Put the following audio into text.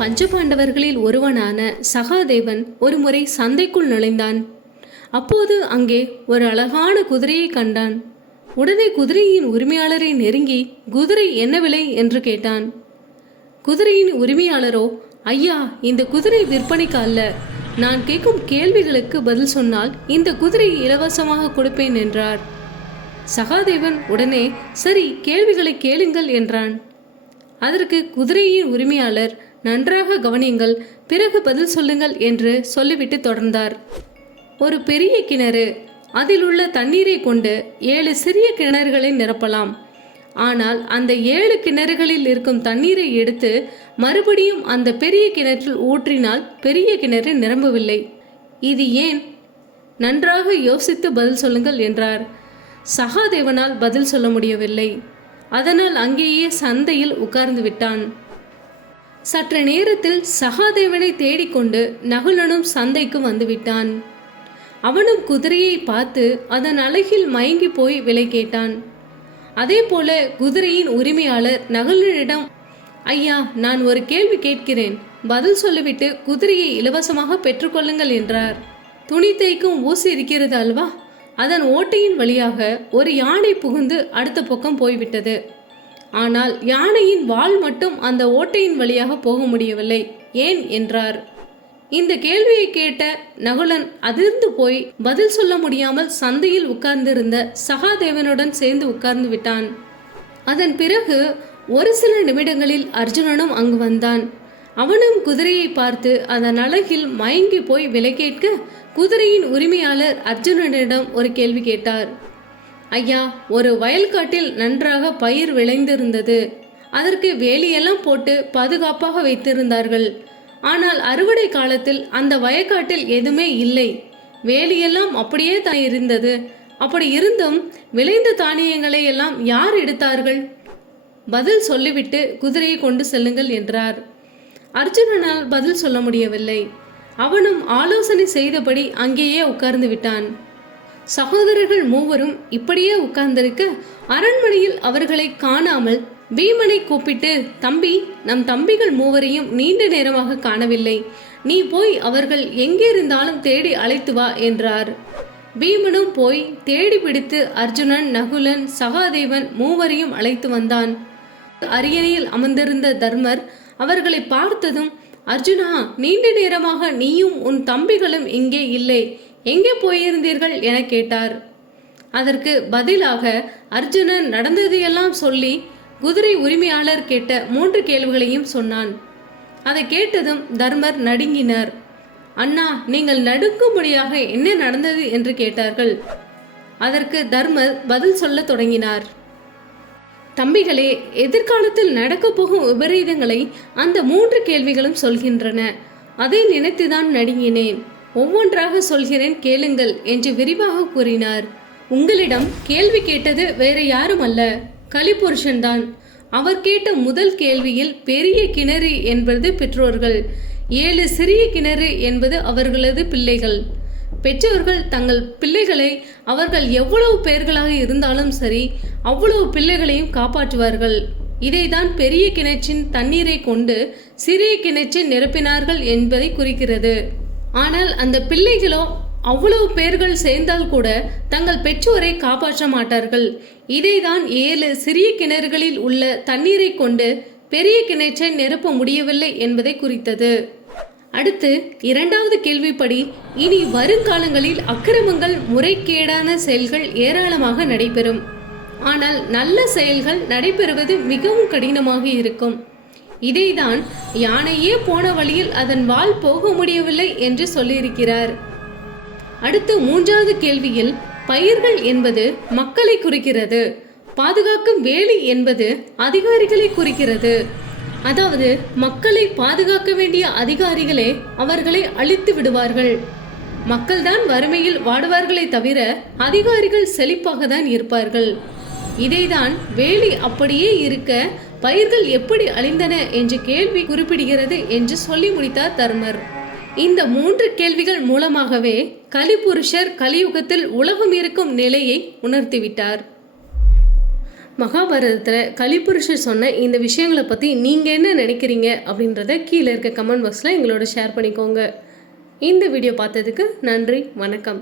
பஞ்சபாண்டவர்களில் ஒருவனான சகாதேவன் ஒருமுறை சந்தைக்குள் நுழைந்தான். அப்போது அங்கே ஒரு அழகான குதிரையை கண்டான். உடனே குதிரையின் உரிமையாளரை நெருங்கி குதிரை என்ன விலை என்று கேட்டான். குதிரையின் உரிமையாளரோ, ஐயா, இந்த குதிரை விற்பனைக்கு அல்ல. நான் கேட்கும் கேள்விகளுக்கு பதில் சொன்னால் இந்த குதிரையை இலவசமாக கொடுப்பேன் என்றார். சகாதேவன் உடனே சரி, கேள்விகளை கேளுங்கள் என்றான். அதற்கு குதிரையின் உரிமையாளர், நன்றாக கவனியுங்கள், பிறகு பதில் சொல்லுங்கள் என்று சொல்லிவிட்டு தொடர்ந்தார். ஒரு பெரிய கிணறு, அதில் உள்ள தண்ணீரை கொண்டு 7 சிறிய கிணறுகளை நிரப்பலாம். ஆனால் அந்த 7 கிணறுகளில் இருக்கும் தண்ணீரை எடுத்து மறுபடியும் அந்த பெரிய கிணற்றில் ஊற்றினால் பெரிய கிணறு நிரம்பவில்லை. இது ஏன்? நன்றாக யோசித்து பதில் சொல்லுங்கள் என்றார். சகாதேவனால் பதில் சொல்ல முடியவில்லை. அதனால் அங்கேயே சந்தையில் உட்கார்ந்து விட்டான். சற்று நேரத்தில் சகாதேவனை தேடிக்கொண்டு நகுலனும் சந்தைக்கு வந்துவிட்டான். அவனும் குதிரையை பார்த்து அதன் அழகில் மயங்கி போய் விலை கேட்டான். அதே போல குதிரையின் உரிமையாளர் நகுலனிடம், ஐயா, நான் ஒரு கேள்வி கேட்கிறேன், பதில் சொல்லிவிட்டு குதிரையை இலவசமாக பெற்றுக்கொள்ளுங்கள் என்றார். துணி தைக்கும் ஊசி இருக்கிறது அல்வா, அதன் ஓட்டையின் வழியாக ஒரு யானை புகுந்து அடுத்த பக்கம் போய்விட்டது. ஆனால் யானையின் வால் மட்டும் அந்த ஓட்டையின் வழியாக போக முடியவில்லை, ஏன் என்றார். இந்த கேள்வியை கேட்ட நகுலன் அதிர்ந்து போய் பதில் சொல்ல முடியாமல் சந்தையில் உட்கார்ந்திருந்த சகாதேவனுடன் சேர்ந்து உட்கார்ந்து விட்டான். அதன் பிறகு ஒரு சில நிமிடங்களில் அர்ஜுனனும் அங்கு வந்தான். அவனும் குதிரையை பார்த்து அதன் அழகில் மயங்கி போய் விலை கேட்க, குதிரையின் உரிமையாளர் அர்ஜுனனிடம் ஒரு கேள்வி கேட்டார். ஐயா, ஒரு வயல்காட்டில் நன்றாக பயிர் விளைந்திருந்தது. அதற்கு வேலியெல்லாம் போட்டு பாதுகாப்பாக வைத்திருந்தார்கள். ஆனால் அறுவடை காலத்தில் அந்த வயக்காட்டில் எதுவுமே இல்லை. வேலியெல்லாம் அப்படியே தான் இருந்தது. அப்படி இருந்தும் விளைந்த தானியங்களை எல்லாம் யார் எடுத்தார்கள்? பதில் சொல்லிவிட்டு குதிரையை கொண்டு செல்லுங்கள் என்றார். அர்ஜுனனால் பதில் சொல்ல முடியவில்லை. அவனும் ஆலோசனை செய்தபடி அங்கேயே உட்கார்ந்து விட்டான். சகோதரர்கள் மூவரும் இப்படியே உட்கார்ந்திருக்க அரண்மனையில் அவர்களை காணாமல் பீமனை கூப்பிட்டு, தம்பி, நம் தம்பிகள் மூவரையும் நீண்ட நேரமாக காணவில்லை. நீ போய் அவர்கள் எங்கே இருந்தாலும் தேடி அழைத்து வா என்றார். பீமனும் போய் தேடி பிடித்து அர்ஜுனன், நகுலன், சகாதேவன் மூவரையும் அழைத்து வந்தான். அரியணையில் அமர்ந்திருந்த தர்மர் அவர்களை பார்த்ததும், அர்ஜுனா, நீண்ட நேரமாக நீயும் உன் தம்பிகளும் இங்கே இல்லை, எங்கே போயிருந்தீர்கள் என கேட்டார். அதற்கு பதிலாக அர்ஜுனன் நடந்ததையெல்லாம் சொல்லி குதிரை உரிமையாளர் கேட்ட 3 கேள்விகளையும் சொன்னான். அதை கேட்டதும் தர்மர் நடுங்கினார். அண்ணா, நீங்கள் நடுங்கும்படியாக என்ன நடந்தது என்று கேட்டார்கள். அதற்கு தர்மர் பதில் சொல்ல தொடங்கினார். தம்பிகளே, எதிர்காலத்தில் நடக்கப் போகும் விபரீதங்களை அந்த 3 கேள்விகளும் சொல்கின்றன. அதை நினைத்துதான் நடுங்கினேன். ஒவ்வொன்றாக சொல்கிறேன், கேளுங்கள் என்று விரிவாக கூறினார். உங்களிடம் கேள்வி கேட்டது வேற யாரும் அல்ல, கலிபுருஷன்தான். அவர் கேட்ட முதல் கேள்வியில் பெரிய கிணறு என்பது பெற்றோர்கள், 7 சிறிய கிணறு என்பது அவர்களது பிள்ளைகள். பெற்றோர்கள் தங்கள் பிள்ளைகளை அவர்கள் எவ்வளவு பேர்களாக இருந்தாலும் சரி, அவ்வளவு பிள்ளைகளையும் காப்பாற்றுவார்கள். இதைதான் பெரிய கிணற்றின் தண்ணீரை கொண்டு சிறிய கிணற்றை நிரப்பினார்கள் என்பதை குறிக்கிறது. ஆனால் அந்த பிள்ளைகளோ அவ்வளவு பேர்கள் சேர்ந்தால் கூட தங்கள் பெற்றோரை காப்பாற்ற மாட்டார்கள். இதைதான் 7 சிறிய கிணறுகளில் உள்ள தண்ணீரை கொண்டு பெரிய கிணற்றை நிரப்ப முடியவில்லை என்பதை குறித்தது. அடுத்து 2வது கேள்விப்படி, இனி வருங்காலங்களில் அக்கிரமங்கள், முறைகேடான செயல்கள் ஏராளமாக நடைபெறும். ஆனால் நல்ல செயல்கள் நடைபெறுவது மிகவும் கடினமாக இருக்கும். இதைதான் யானையே போன வழியில் அதன் வால் போக முடியவில்லை என்று சொல்லியிருக்கிறார். அடுத்து 3வது கேள்வியில், பயிர்கள் என்பது மக்களை குறிக்கிறது, பாதுகாக்கும் வேலி என்பது அதிகாரிகளை குறிக்கிறது. அதாவது மக்களை பாதுகாக்க வேண்டிய அதிகாரிகளே அவர்களை அழித்து விடுவார்கள். மக்கள்தான் வறுமையில் வாடுவார்களே தவிர அதிகாரிகள் செழிப்பாக தான் இருப்பார்கள். இதைதான் வேலி அப்படியே இருக்க பயிர்கள் எப்படி அழிந்தன என்ற கேள்வி குறிப்பிடுகிறது என்று சொல்லி முடித்தார் தர்மர். இந்த 3 கேள்விகள் மூலமாகவே கலிபுருஷர் கலியுகத்தில் உலகம் இருக்கும் நிலையை உணர்த்திவிட்டார். மகாபாரதத்தில் கலிபுருஷர் சொன்ன இந்த விஷயங்களை பற்றி நீங்கள் என்ன நினைக்கிறீங்க அப்படின்றத கீழே இருக்க கமெண்ட் பாக்ஸில் எங்களோட ஷேர் பண்ணிக்கோங்க. இந்த வீடியோ பார்த்ததுக்கு நன்றி, வணக்கம்.